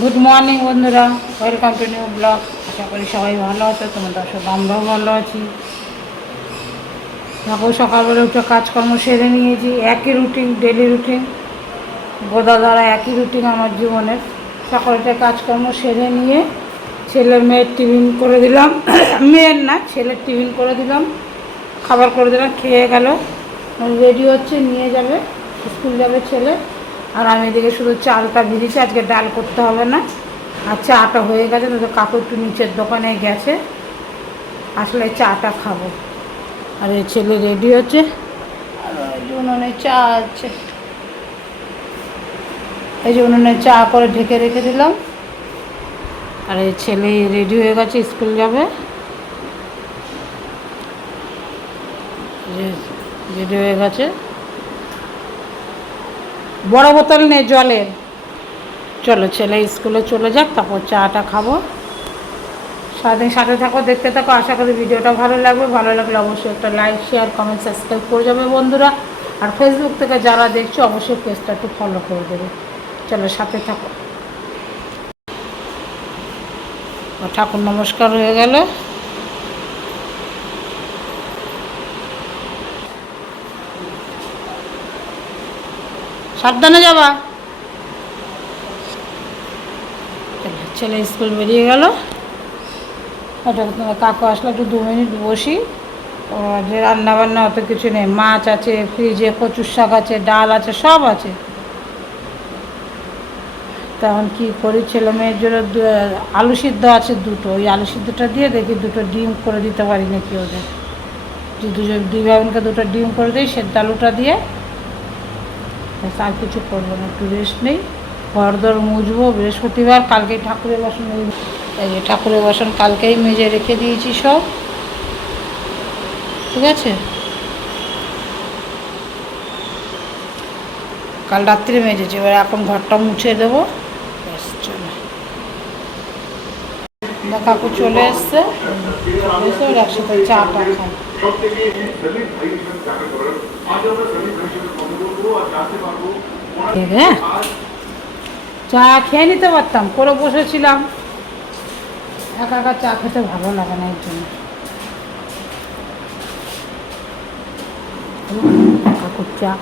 Good morning বন্ধুরা, welcome to new blog. আশা করি সবাই ভালো আছো, তোমাদের সব আমরাও ভালো আছি। দেখো সকালবেলা উঠে কাজকর্ম সেরে নিয়েছি, একই রুটিন, ডেলি রুটিন, গোদা দ্বারা একই রুটিন আমার জীবনের। সকালটা কাজকর্ম সেরে নিয়ে ছেলের মেয়ের টিফিন করে দিলাম, মেয়ের না ছেলের টিফিন করে দিলাম, খাবার করে দিলাম, খেয়ে গেল, রেডি হচ্ছে, নিয়ে যাবে, স্কুল যাবে ছেলে। আর আমি এদিকে শুধু চালটা ভিজেছি, আজকে ডাল করতে হবে না। আর চাটা হয়ে গেছে, তো কাকু একটু নিচের দোকানে গেছে, আসলে চাটা খাবো। আর এই ছেলে রেডি হচ্ছে, আর ওই যে উনুনে চা আছে, এই যে উনুনে চা করে ঢেকে রেখে দিলাম। আর এই ছেলে রেডি হয়ে গেছে, স্কুল যাবে, রেডি হয়ে গেছে। বড় বোতল নেই জলের। চলো ছেলে স্কুলে চলে যাক, তারপর চাটা খাবো। সারাদিন সাথে থাকো, দেখতে থাকো, আশা করি ভিডিওটা ভালো লাগবে। ভালো লাগলে অবশ্যই একটা লাইক, শেয়ার, কমেন্ট, সাবস্ক্রাইব করে যাবে বন্ধুরা। আর ফেসবুক থেকে যারা দেখছো অবশ্যই পেজটা একটু ফলো করে দেবে। চলো সাথে থাকো। ঠাকুর নমস্কার হয়ে গেল। সাবধানে যাবা। ছেলে স্কুল বেরিয়ে গেল। কাকু আসলে একটু 2 মিনিট বসি। যে রান্নাবান্না অত কিছু নেই, মাছ আছে ফ্রিজে, কচুর শাক আছে, ডাল আছে, সব আছে। তখন কী করি, ছেলে মেয়ের জন্য আলু সিদ্ধ আছে 2টো, ওই আলু সিদ্ধটা দিয়ে দেখি 2টো ডিম করে দিতে পারি নাকি ওদের। দুই ভাই বোনকে 2টো ডিম করে দিই সেদ্ধ আলুটা দিয়ে। আর কিছু করবো না, একটু রেস্ট নেই, ঘর দর মুছবো। বৃহস্পতিবার, কালকেই ঠাকুরের বাসন, এই যে ঠাকুরের বাসন কালকেই মেজে রেখে দিয়েছি সব, ঠিক আছে। কাল রাত্রে মেজেছি, এবার এখন ঘরটা মুছে দেবো। চলো, কাকু চলে এসছে, এসে একসাথে চাটা খাই। হ্যাঁ, চা খেয়ে নিতে পারতাম, করে বসেছিলাম, একা একা চা খেতে ভালো লাগে না, এর জন্য। কাকুর চা।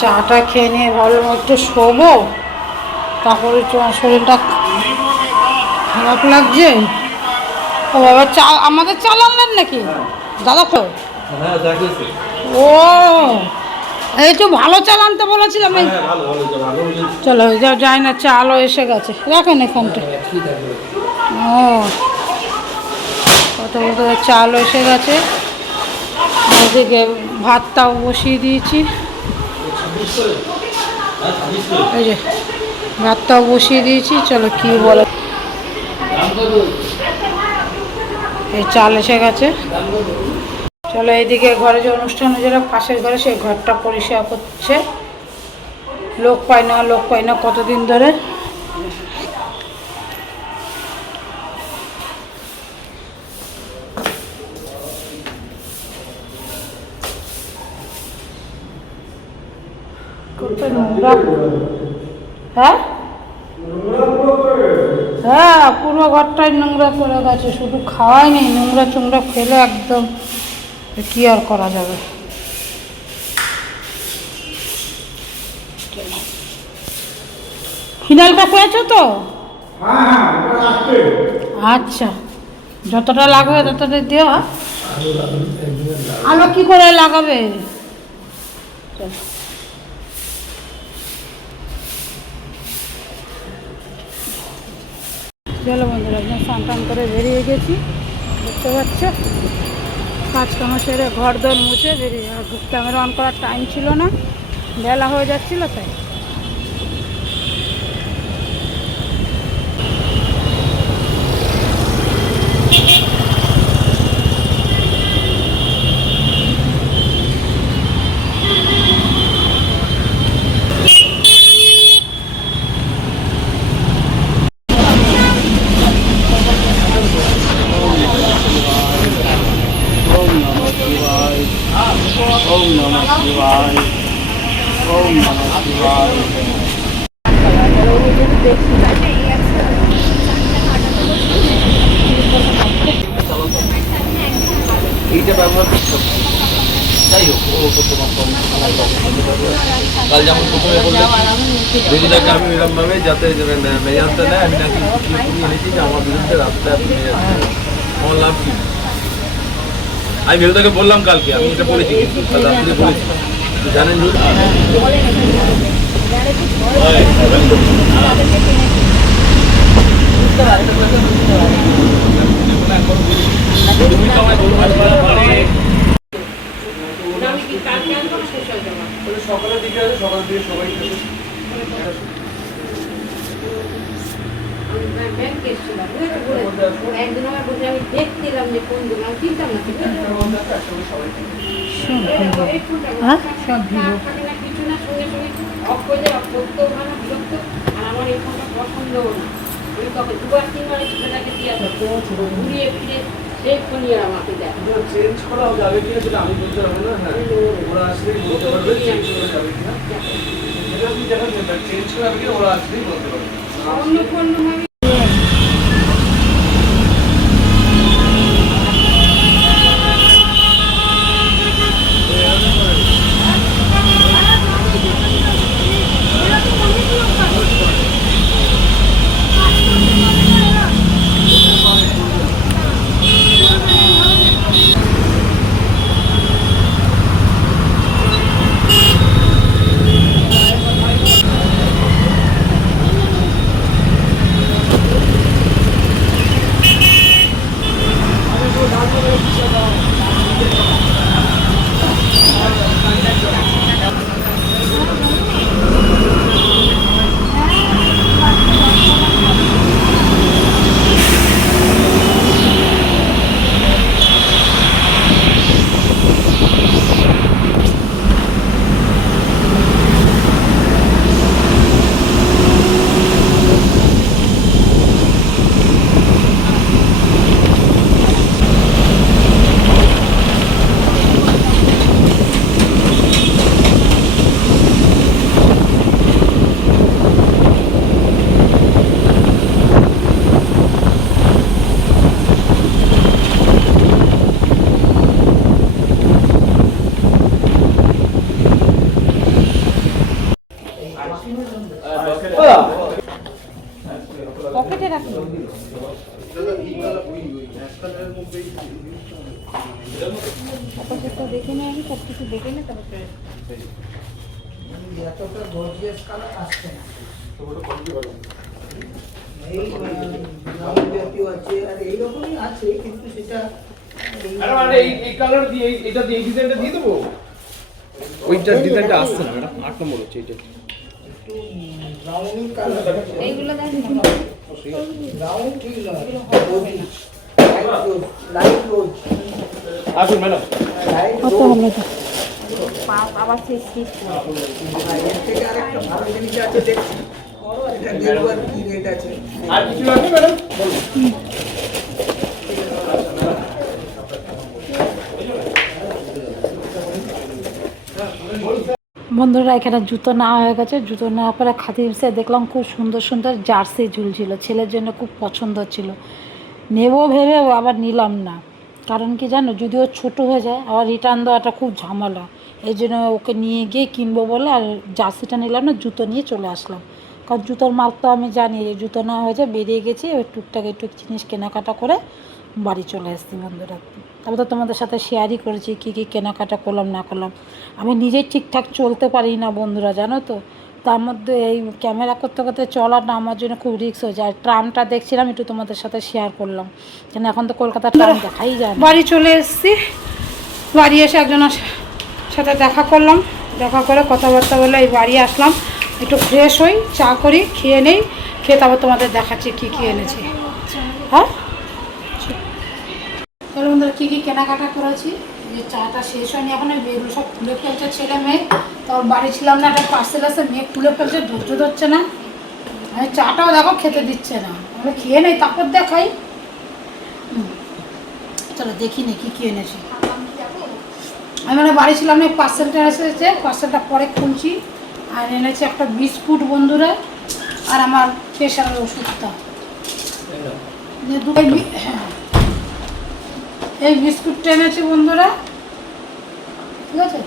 চাটা খেয়ে নিয়ে ভাবলাম একটু শোবো, তারপরে শরীরটা খারাপ লাগছে। ও বাবা, চা আমাদের চাল আনলেন নাকি দাদা? তো ও, এই তো ভালো চাল আনতে বলেছিলাম। চলো যাই না, চালও এসে গেছে, রাখেন এখানটা। ও, কত কত চালও এসে গেছে। ওদিকে ভাতটাও বসিয়ে দিয়েছি, এই যে ভাতটাও বসিয়ে দিয়েছি। চলো কি বলে, এই চাল এসে গেছে। চলো এইদিকে ঘরে যে অনুষ্ঠান হয়েছিল পাশের ঘরে, সেই ঘরটা পরিষ্কার করছে। লোক পাই না কতদিন ধরে। হ্যাঁ হ্যাঁ, পুরো ঘরটাই নোংরা করে গেছে, শুধু খাওয়াই নেই, নোংরা চোংরা ফেলে একদম। কি আর করা যাবে। ফিনাইলটা পেয়েছো তো? আচ্ছা, যতটা লাগবে ততটা দেওয়া। আলো কি করে লাগাবে? চলো বন্ধুরা, একদম স্নান করে বেরিয়ে গেছি, দেখতে পাচ্ছ। কাজকাম সেরে ঘর দর মুছে বেরিয়ে, ক্যামেরা অন করার টাইম ছিল না, বেলা হয়ে যাচ্ছিল তাই। এইটা ব্যবহার করতে হবে। যাই হোক, ও তো তোমার কাল যেমন প্রথমে বললে দিদিটাকে আমি এরকমভাবে যাতে মেজাজটা নেয়, আমি নাকি এনেছি যে আমার বিরুদ্ধে রাস্তায় আপনি আমার লাভ কি। আমি ভেবেটাকে বললাম কালকে, আমি এটা বলেছি, কিন্তু কাল রাত্রে বলেছি জানেন সকালের দিকে আছে, সকাল থেকে সবাই চেঞ্জ করা যাবে কিনা সেটা আমি বলতে পারবো না। হ্যাঁ, ওরা আসলেই বলতে পারবে চেঞ্জ করা যাবে কিনা, সেটা আপনি দেখেন চেঞ্জ করা যাবে কিনা ওরা আসলেই বলতে পারবে। পকেটে রাখি। দেখে নিই, আমি সব কিছু দেখে নিই তারপরে এতটা গর্জিয়াস কালার আসছে না। এই জাতীয় আছে আর এইরকমই আছে, কিন্তু সেটা এই কালার দিয়ে এটা দিয়ে ডিজাইনটা দিয়ে দেবো। ওইটা ডিজাইনটা আসছে না ম্যাডাম, 8 নম্বর হচ্ছে এটা। ব্রাউন কালার এইগুলো দেখেন, ব্রাউন ঠিক নয়, লাইট রোজ। আসুন ম্যাডাম, কত হলো এটা? আবার সেই শীত এর থেকে আরেকটা ভালো জিনিস আছে দেখছি, এটা দেখব আর কি রেট আছে। আর কিছু লাগবে ম্যাডাম? বন্ধুরা এখানে জুতো নেওয়া হয়ে গেছে। জুতো নেওয়ার পরে খাদিমসে দেখলাম খুব সুন্দর সুন্দর জার্সি ঝুলছিল, ছেলের জন্য খুব পছন্দ ছিল। নেবো ভেবে আবার নিলাম না, কারণ কি জানো, যদি ও ছোটো হয়ে যায় আবার রিটার্ন দেওয়াটা খুব ঝামেলা। এই জন্য ওকে নিয়ে গিয়ে কিনবো বলে আর জার্সিটা নিলাম না, জুতো নিয়ে চলে আসলাম। কারণ জুতোর মাল তো আমি জানি, জুতো নেওয়া হয়েছে, বেরিয়ে গেছি, ওই টুকটাক একটু জিনিস কেনাকাটা করে বাড়ি চলে আসছি বন্ধুরা। তারপর তো তোমাদের সাথে শেয়ারই করেছি কী কী কেনাকাটা করলাম না করলাম। আমি নিজেই ঠিকঠাক চলতে পারি না বন্ধুরা, জানো তো, তার মধ্যে এই ক্যামেরা করতে করতে চলাটা আমার জন্য খুব রিস্ক হয়ে যায়। ট্রামটা দেখছিলাম, একটু তোমাদের সাথে শেয়ার করলাম, কেন এখন তো কলকাতার ট্রাম দেখাই যায় না। বাড়ি চলে এসেছি, বাড়ি এসে একজনের সাথে দেখা করলাম, দেখা করে কথাবার্তা বলে এই বাড়ি আসলাম। একটু ফ্রেশ হই, চা করি, খেয়ে নেই, খেয়ে তারপর তোমাদের দেখাচ্ছি কী কী এনেছি। হ্যাঁ চলো বন্ধুরা, কী কী কেনাকাটা করেছি। যে চাটা শেষ হয়নি এখন, এগুলো সব খুলে ফেলছে ছেলে মেয়ে। তারপর বাড়ি ছিলাম না, একটা পার্সেল আসে, মেয়ে খুলে ফেলছে, ধৈর্য ধরছে না। আমি চাটাও দেখো খেতে দিচ্ছে না, আমরা খেয়ে নেই তারপর দেখাই। চলো দেখি নি কী কী এনেছি। আমি মানে বাড়ি ছিলাম না, পার্সেলটা এসেছে, পার্সেলটা পরে খুলছি, আর এনেছি একটা বিস্কুট বন্ধুরা, আর আমার প্রেশারের ওষুধটা। এই বিস্কুটটা এনেছি বন্ধুরা, ঠিক আছে।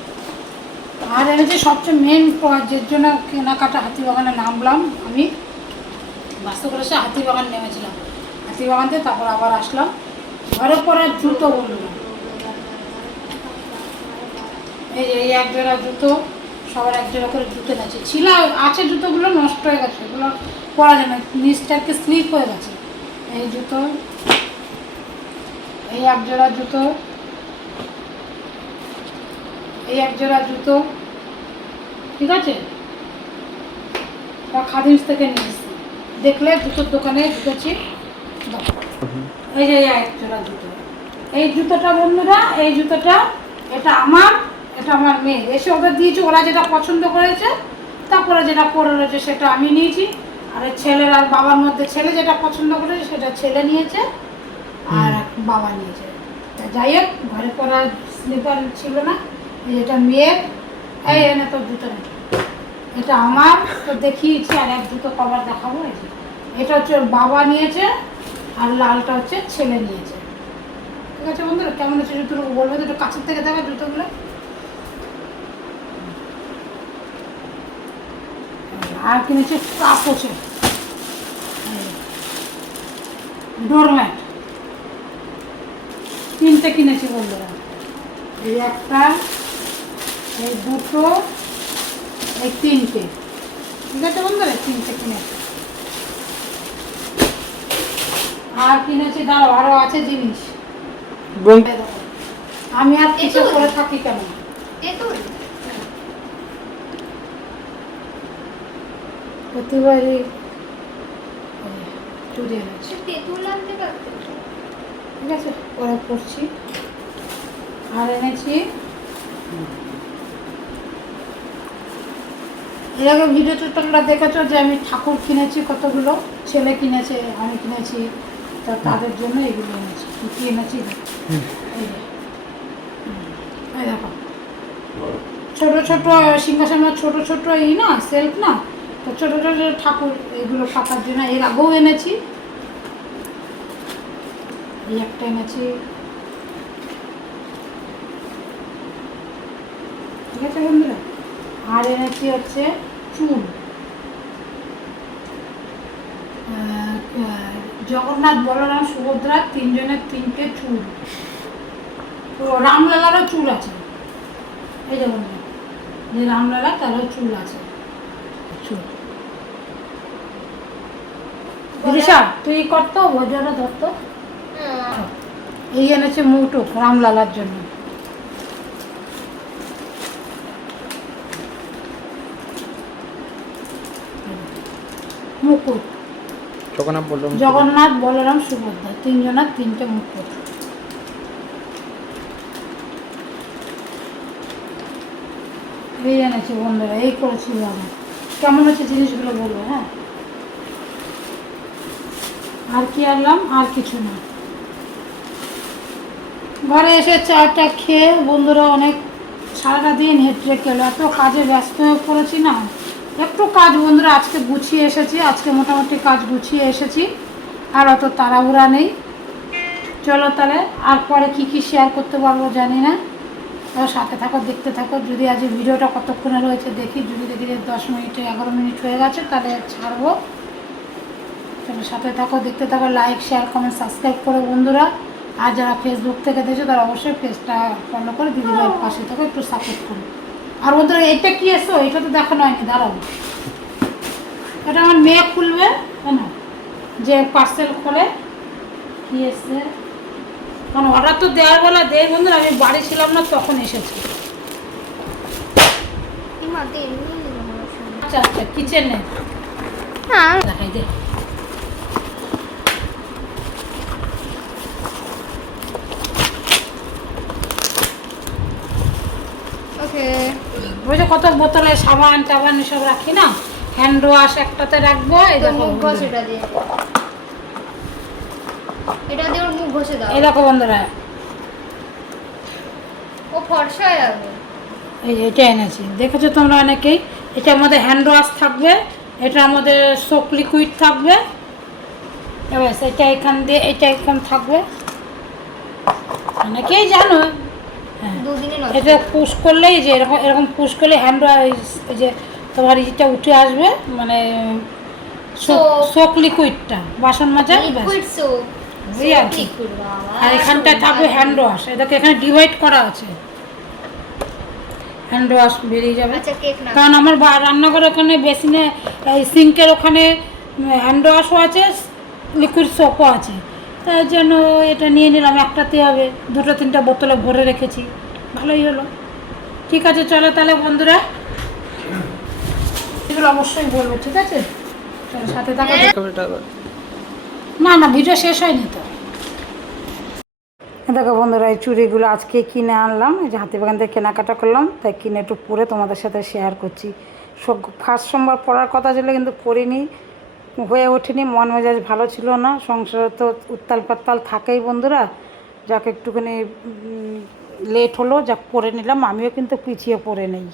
আর এনেছি সবচেয়ে মেন যের জন্য কেনাকাটা হাতিবাগানে নামলাম আমি, বাসে করে সে হাতিবাগান নেমেছিলাম, হাতিবাগান থেকে তারপর আবার আসলাম। ঘরে পরার জুতো বন্ধুরা, এই এক জোড়া জুতো, সবার এক জোড়া করে জুতো গেছে ছিল, আছে জুতোগুলো নষ্ট হয়ে গেছে, এগুলো পরা যায় না, নিচটাকে স্লিপ হয়ে গেছে। এই জুতো, এই এক জোড়া জুতো, এই এক জোড়া জুতো, ঠিক আছে। খাদিমস থেকে নিয়েছি, দেখলে জুতোর দোকানে ঢুকেছি। এই যে এক জোড়া জুতো, এই জুতোটা বন্ধুরা, এই জুতোটা এটা আমার মেয়ে এসে ওদের দিয়েছি, ওরা যেটা পছন্দ করেছে, তারপরে যেটা পরে রয়েছে সেটা আমি নিয়েছি। আর ছেলের আর বাবার মধ্যে ছেলে যেটা পছন্দ করেছে সেটা ছেলে নিয়েছে, আর বাবা নিয়েছে। যাই হোক, ঘরে পরার স্লিপার ছিল না, এটা মেয়ের। এই এনে তোর জুতো নেই, এটা আমার তো দেখিয়েছি। আর এক জুতো কভার দেখাবো, এটা হচ্ছে ওর বাবা নিয়েছে, আর লালটা হচ্ছে ছেলে নিয়েছে, ঠিক আছে বন্ধুরা। কেমন হচ্ছে জুতোগুলো বলবে তো, একটু কাছের থেকে দেখো জুতোগুলো। আর কিনেছে কাপড়ে ডোরম্যাট, 3টে কিনেছি বন্ধুরা। এই একটা, এই দুটো, এই 3টে, ঠিক আছে বন্ধুরা, 3টে কিনেছি। আর কিনেছি, দাঁড়াও আরো আছে জিনিস, আমি আর কিছু করে থাকি কেন। প্রতিবারই চুরি এনেছি, ঠিক আছে, পরে করছি। আর এনেছি, এর আগে ভিডিওতে তোমরা দেখেছো যে আমি ঠাকুর কিনেছি কতগুলো, ছেলে কিনেছে, আমি কিনেছি, তো তাদের জন্য এগুলো এনেছি। কী এনেছি এই দেখো, ছোটো ছোটো সিংহাসনের ছোটো ছোটো না সেলফ না, তো ছোটো ছোটো ঠাকুর এগুলো পাতার জন্য এর আগেও এনেছি। এই একটা এনেছি, ঠিক আছে বন্ধুরা। আর এনেছি হচ্ছে চুল, জগন্নাথ, বলরাম, সুভদ্রা 3জনের 3টে চুল। রামলালারও চুল আছে, এই যে বন্ধুরা, যে রামলালা তারও চুল আছে, চুল। দিশা তুই করতো ভোজনও ধরতো। এই এনেছে মুটুক রামলালার জন্য, মুকুট। জগন্নাথ, বলরাম, সুভদ্রা 3জনের 3টে মুকুট। এই এনেছি বন্ধুরা, এই করেছি বাবা। কেমন হচ্ছে জিনিসগুলো বলবো, হ্যাঁ। আর কি আনলাম, আর কিছু না। ঘরে এসে চাটা খেয়ে বন্ধুরা অনেক সারাটা দিন হেঁটে গেলো, এত কাজে ব্যস্ত হয়ে পড়েছি না, একটু কাজ বন্ধুরা আজকে গুছিয়ে এসেছি, আজকে মোটামুটি কাজ গুছিয়ে এসেছি, আর অত তাড়াহুড়া নেই। চলো তাহলে, আর পরে কী কী শেয়ার করতে পারবো জানি না, তো সাথে থাকো, দেখতে থাকো। যদি আজ ভিডিওটা কতক্ষণে রয়েছে দেখি, যদি দেখি যে 10 মিনিটে 11 মিনিট হয়ে গেছে তাহলে ছাড়বো। চলো সাথে থাকো, দেখতে থাকো, লাইক, শেয়ার, কমেন্ট, সাবস্ক্রাইব করো বন্ধুরা। আর যারা ফেসবুক থেকে দেখছো তারা অবশ্যই পেজটা ফলো করে দিদিভাইয়ের পাশে থাকো, একটু সাপোর্ট করো। আর বন্ধুরা এটা কি এসো, এটা তো দেখানো হয়নি, দাঁড়াও, এটা আমার মেয়ে খুলবে, না যে পার্সেল খোলে কি এসছে, কারণ অর্ডার তো দেওয়ার বেলা দেয় বন্ধুরা, আমি বাড়ি ছিলাম না তখন এসেছি। আচ্ছা আচ্ছা, কিচেনে দেখাই দে। ওই যে কত বোতলে সাবান টাবান এসব রাখি না, হ্যান্ড ওয়াশ একটাতে রাখবো। এই দেখো এটা দিয়ে ওর মুখ ঘষে দাও। এই দেখো বন্ধুরা, ও ফর্সা হয়ে যাবে। এই যে এটা এনেছি, দেখেছো তোমরা অনেকেই, এটার মধ্যে হ্যান্ড ওয়াশ থাকবে, এটার মধ্যে সোপ লিকুইড থাকবে, এবার এটা এখান থাকবে, অনেকেই জানো। হ্যাঁ, দুদিনে এটা পুশ করলেই যে এরকম এরকম পুশ করলে হ্যান্ড ওয়াশ যে তোমার ইটা উঠে আসবে, মানে সোপ লিকুইডটা বাসন মাজার। Liquid soap. বুঝলি আর কি? আর এখানটায় থাকবে হ্যান্ড ওয়াশ, এটাকে এখানে ডিভাইড করা আছে, হ্যান্ড ওয়াশ বেরিয়ে যাবে। আচ্ছা কেক না। কারণ আমার রান্নাঘরে ওখানে বেসিনে এই সিঙ্কের ওখানে হ্যান্ড ওয়াশও আছে, লিকুইড সোপও আছে, তার জন্য এটা নিয়ে নিলাম, একটাতে হবে, 2-3টা বোতলে ভরে রেখেছি, ভালোই হলো। ঠিক আছে, চলো তাহলে বন্ধুরা, এগুলো অবশ্যই বলবো, ঠিক আছে? চলো সাথে থাকো। না ভিডিও শেষ হয়নি তো। দেখো বন্ধুরা, এই চুড়িগুলো আজকে কিনে আনলাম, এই যে হাতিবাগান থেকে কেনাকাটা করলাম, তাই কিনে একটু পরে তোমাদের সাথে শেয়ার করছি। ফার্স্ট সোমবার পরার কথা ছিল, কিন্তু পরিনি, হয়ে ওঠেনি, মন মেজাজ ভালো ছিল না, সংসারে তো উত্তাল পাত্তাল থাকেই বন্ধুরা। যাক একটুখানি লেট হলো, যাক পরে নিলাম, আমিও কিন্তু পিছিয়ে পড়ে নেই।